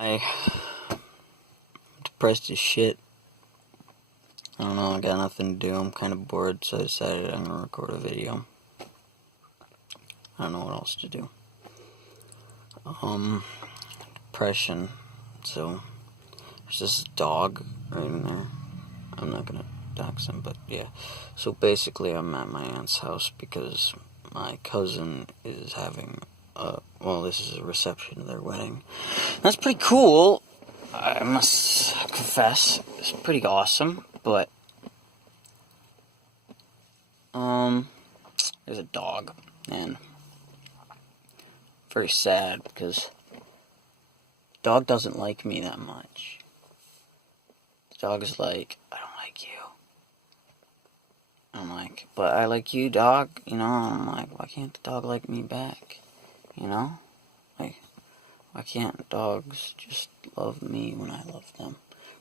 I'm depressed as shit. I don't know, I got nothing to do. I'm kind of bored, so I decided I'm gonna record a video. I don't know what else to do. Depression. So, there's this dog right in there. I'm not gonna dox him, but yeah. So basically, I'm at my aunt's house because my cousin is having this is a reception of their wedding. That's pretty cool. I must confess, it's pretty awesome, but there's a dog, and very sad because the dog doesn't like me that much. The dog is like, I don't like you. I'm like, but I like you, dog. You know, I'm like, why can't the dog like me back? You know? Like, why can't dogs just love me when I love them?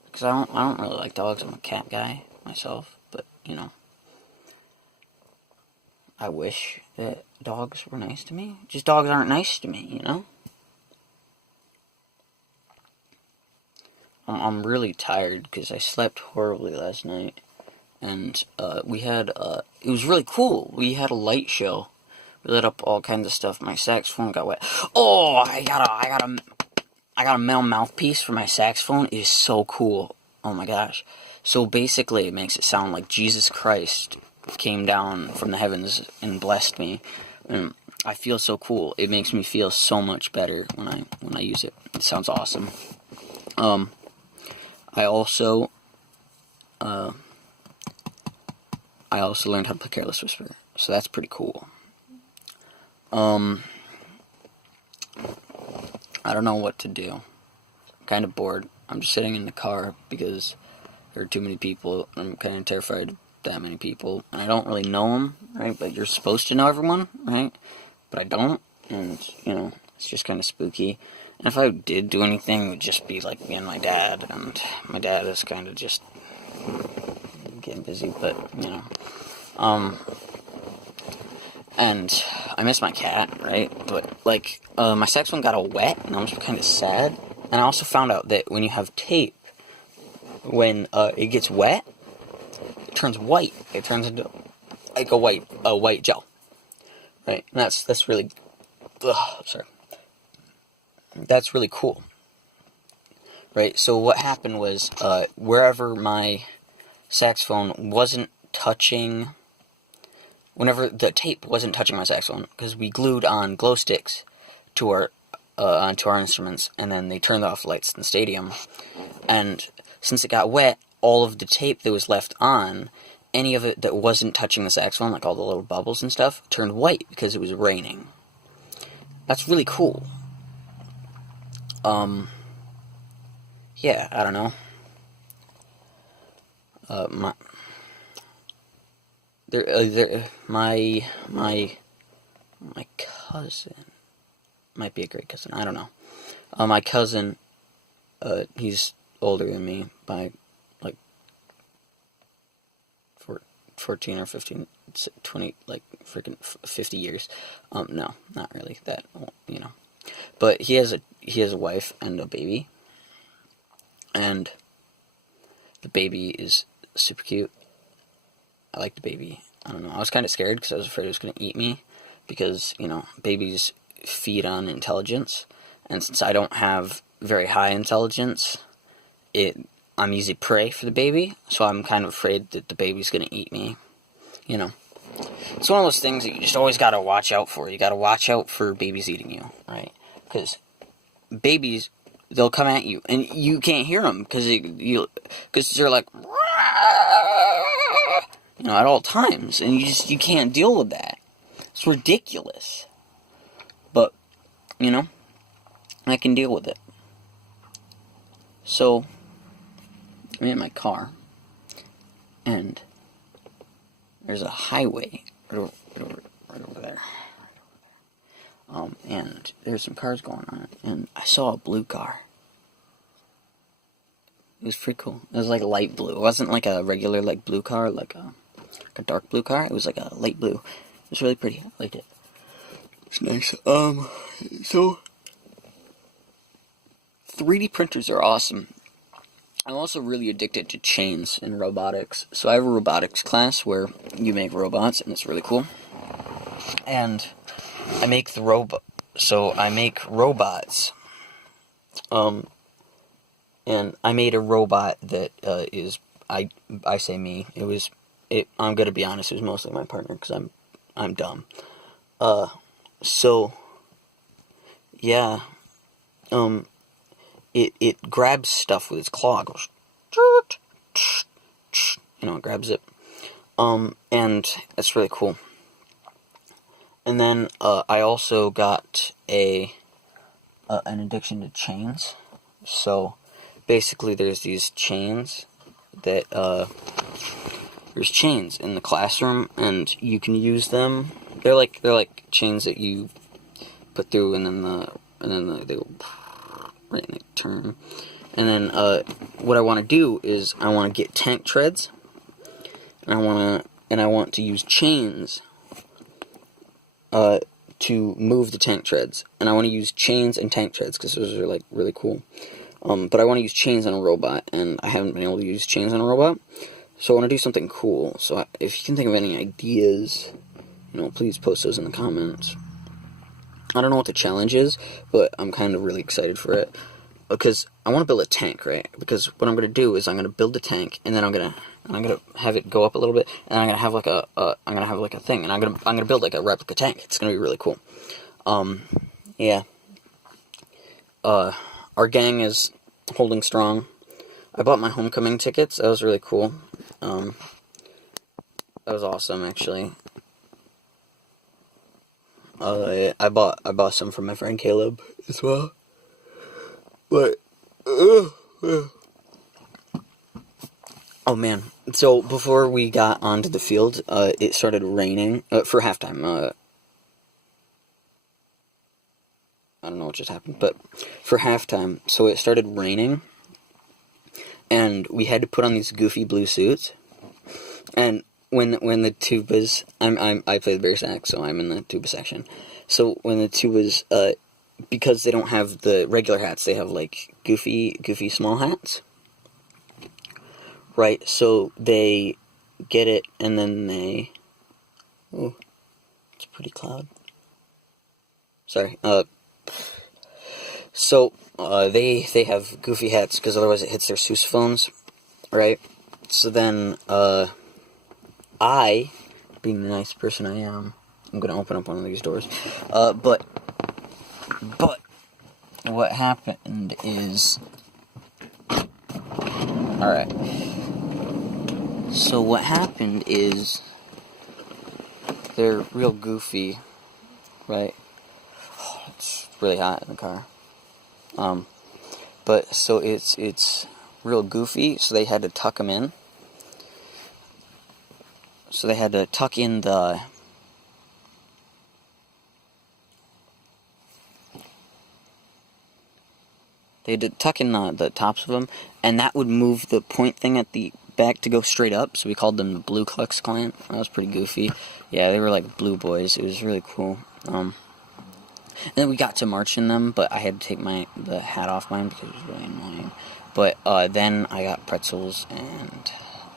Because I don't really like dogs. I'm a cat guy myself, but, you know, I wish that dogs were nice to me. Just dogs aren't nice to me, you know? I'm really tired because I slept horribly last night. And we had, it was really cool. We had a light show. We lit up all kinds of stuff. My saxophone got wet. Oh, I got a metal mouthpiece for my saxophone. It is so cool. Oh my gosh. So basically, it makes it sound like Jesus Christ came down from the heavens and blessed me. And I feel so cool. It makes me feel so much better when I use it. It sounds awesome. I also learned how to play Careless Whisper, so that's pretty cool. I don't know what to do. I'm kind of bored. I'm just sitting in the car because there are too many people. I'm kind of terrified of that many people, and I don't really know them, right? But you're supposed to know everyone, right? But I don't, and, you know, it's just kind of spooky. And if I did do anything, it would just be like me and my dad, and my dad is kind of just getting busy, but, you know. And I miss my cat, right? But, like, my saxophone got all wet, and I was kind of sad. And I also found out that when you have tape, when it gets wet, it turns white. It turns into, like, a white gel, right? And that's really, that's really cool, right? So what happened was, wherever my saxophone wasn't touching, whenever the tape wasn't touching my saxophone, because we glued on glow sticks to our onto our instruments, and then they turned off lights in the stadium, and since it got wet, all of the tape that was left on, any of it that wasn't touching the saxophone, like all the little bubbles and stuff, turned white because it was raining. That's really cool. Yeah, I don't know. My cousin might be a great cousin. I don't know. My cousin, he's older than me by like 14 or 15, 20, like freaking 50 years. No, not really that, you know. But he has a wife and a baby, and the baby is super cute. I like the baby. I don't know. I was kind of scared because I was afraid it was going to eat me because, you know, babies feed on intelligence, and since I don't have very high intelligence, I'm easy prey for the baby, so I'm kind of afraid that the baby's going to eat me, you know. It's one of those things that you just always got to watch out for. You got to watch out for babies eating you, right? Because babies, they'll come at you, and you can't hear them because they're like, you know, at all times, and you can't deal with that. It's ridiculous. But, you know, I can deal with it. So, I'm in my car, and there's a highway right over there. And there's some cars going on, and I saw a blue car. It was pretty cool. It was like light blue. It wasn't like a regular like blue car, like a dark blue car. It was like a light blue. It was really pretty. I liked it. It's nice. So 3D printers are awesome. I'm also really addicted to chains and robotics. So I have a robotics class where you make robots, and it's really cool. And I make I make robots. And I made a robot that I say me. I'm gonna be honest. It was mostly my partner because I'm dumb. So yeah. It grabs stuff with its claw. It goes, it grabs it. And that's really cool. And then I also got an addiction to chains. So basically, there's these chains that there's chains in the classroom, and you can use them. They're like chains that you put through, and then they go right, and they turn. And then what I want to do is I want to get tank treads, and I want to use chains to move the tank treads, and I want to use chains and tank treads because those are like really cool. But I want to use chains on a robot, and I haven't been able to use chains on a robot, so I want to do something cool. So if you can think of any ideas, please post those in the comments. I don't know what the challenge is, but I'm kind of really excited for it. Because I want to build a tank, right? Because what I'm going to do is I'm going to build a tank, and then I'm going to have it go up a little bit, and I'm going to have like a thing, and I'm going to build like a replica tank. It's going to be really cool. Yeah. Our gang is holding strong. I bought my homecoming tickets. That was really cool. That was awesome, actually. I bought some from my friend Caleb as well. But oh man! So before we got onto the field, it started raining for halftime. I don't know what just happened, but for halftime, so it started raining, and we had to put on these goofy blue suits. And when the tubas, I play the bass sax, so I'm in the tuba section. So when the tubas, because they don't have the regular hats, they have like goofy small hats. Right, so they get it, and then they... Oh, it's a pretty cloud. Sorry, so, they have goofy hats, because otherwise it hits their sousaphones, right? So then, I, being the nice person I am, I'm gonna open up one of these doors, but what happened is... Alright. So what happened is... They're real goofy, right? Oh, it's really hot in the car. But, so it's real goofy, so they had to tuck them in. So they had to tuck in the... They had to tuck in the tops of them, and that would move the point thing at the back to go straight up, so we called them the Blue Klux Klan. That was pretty goofy. Yeah, they were like blue boys. It was really cool. And then we got to march in them, but I had to take the hat off mine because it was really annoying. But then I got pretzels and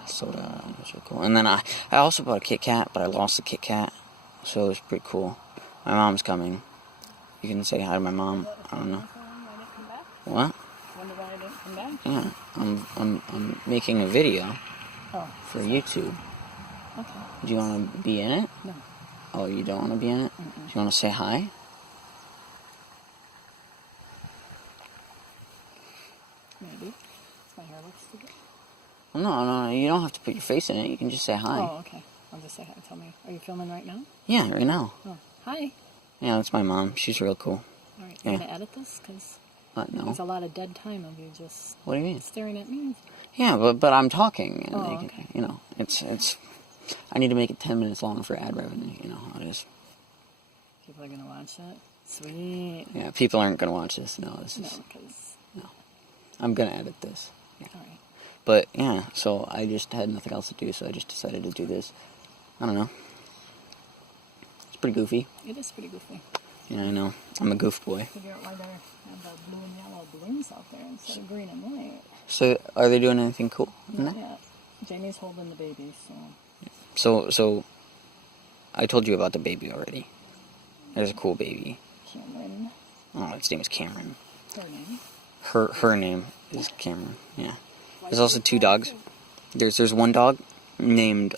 soda. It was really cool. And then I also bought a Kit Kat, but I lost the Kit Kat, so it was pretty cool. My mom's coming. You can say hi to my mom. I don't know. What? Wonder why I didn't come back. Yeah, I'm making a video for YouTube. Okay. Do you want to be in it? No. Oh, you don't want to be in it? Mm-mm. Do you want to say hi? Maybe. My hair looks stupid. No, you don't have to put your face in it. You can just say hi. Oh, okay. I'll just say hi. Tell me. Are you filming right now? Yeah, right now. Oh, hi. Yeah, that's my mom. She's real cool. All right. Yeah. You gonna edit this? Because No. there's a lot of dead time of you just What do you mean? staring at me. Yeah, but I'm talking, and Oh, okay. it's. I need to make it 10 minutes long for ad revenue. You know how it is. People are gonna watch it. Sweet. Yeah, people aren't gonna watch this. No, No, because... no. I'm gonna edit this. Yeah. All right. But yeah, so I just had nothing else to do, so I just decided to do this. I don't know. It's pretty goofy. It is pretty goofy. Yeah, I know. I'm a goof boy. Figure out why they have the blue and yellow balloons out there instead of green and white. So, are they doing anything cool? Not yet. Jamie's holding the baby, So, I told you about the baby already. There's a cool baby. Cameron. Oh, its name is Cameron. Her name. Her name is Cameron. Yeah. There's also 2 dogs. There's one dog named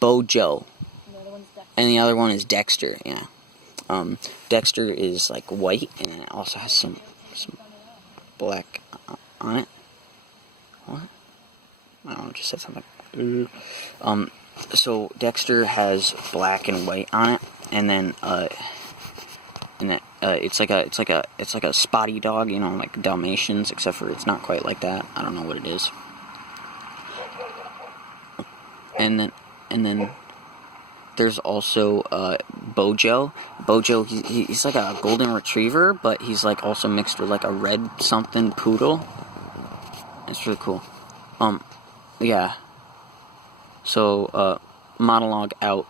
Bojo, and the other one is Dexter. Yeah. Dexter is like white, and it also has some black on it. What? I don't know. Just said something. So Dexter has black and white on it, and then it's like a spotty dog, you know, like Dalmatians, except for it's not quite like that. I don't know what it is. And then there's also Bojo. Bojo, he's like a golden retriever, but he's like also mixed with like a red something poodle. It's really cool. Yeah. So monologue out.